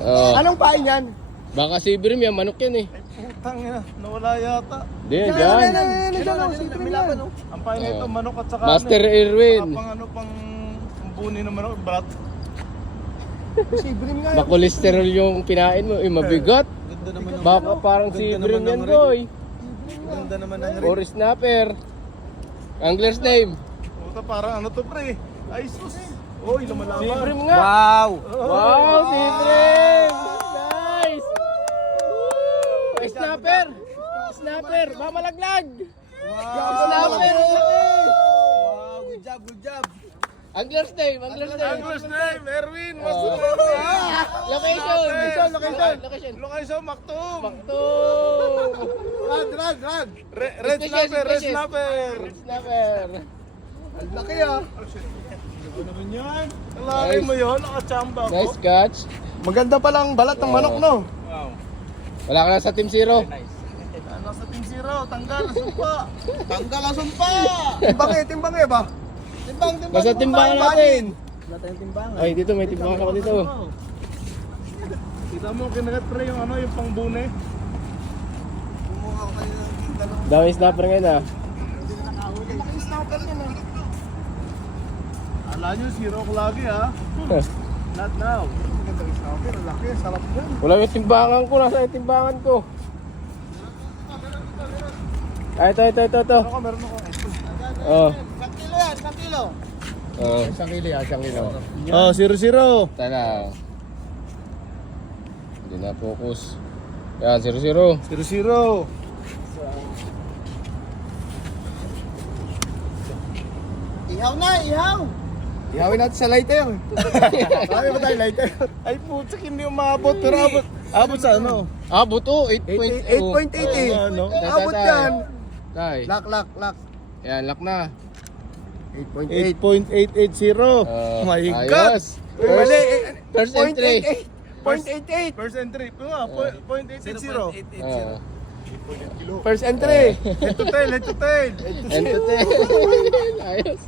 Oh. Anong pain yan? Baka si Ibrim yan, manok yan eh. Putang ina, nawala yata. Di yan, dyan. May laban, no? Ang pain nito, Oh. manok at saka Master ano, Irwin. saka pang ano, pang buni ng manok, balat. Si Ibrim nga. Makolesterol yung kinain mo. Eh, mabigat. Ganda naman ng Baka parang si Ibrim yan, boy. Ganda naman ng Or snapper. Angler's name. Puta, parang ano to pre? Ay sus. Oy, lumalaban. Si Ibrim nga. Wow! Wow, si Ibrim! Nice! Woo! Snapper! Snapper! Mamalaglag! Snapper! Wow, good job, good job. Angler's name! Angler's name! Angler's name, Erwin, Oh. Master Location! Location! Location, Maktum. Maktum! Rad. Red Species, snapper, red species. snapper. Snapper! Ang laki ah. Ano naman yan? Lalaki mo yun, nakachamba ko. Nice catch! Maganda palang balat ng manok, no? Wow. Wala ka na sa Team Zero. Nasa team zero, tanggal, sumpa. Tanggal ang sumpa! Timbang ba? Timbang. Basta timbangan natin. Wala tayong timbangan. Ay, dito may timbangan ako dito. Kita mo, kinagat pre yung ano, yung pangbune. Kumuha ko kayo ng dalawang. Dami snapper ngayon ah. Laki snapper yan ah. Ala nyo, zero ko lagi ha. Not now. Maganda yung snapper, ang laki, sarap yan. Wala yung timbangan ko. Nasa yung timbangan ko. Ay, ito. Ano ka, meron ako. Oh. Isang kilo yan, isang kilo. Oh. Isang kilo. Oh, zero. Tara. Hindi na focus. Yan, 0-0. Zero. Ihaw na, ihaw! Ihawin natin sa lighter. Marami ba tayo lighter? Ay putik, hindi umabot. Pero abot sa ano? Ah, buto. 8.8. 8.8 eh. Ano? Abot yan. Tay. Lock. Yan, lock na. 8.8. 8.880. My God. Ayos. Mali. First entry. 0.88. First entry. Ito nga, 0.880. Ah. First entry. Head to tail. Entertain. Ayos.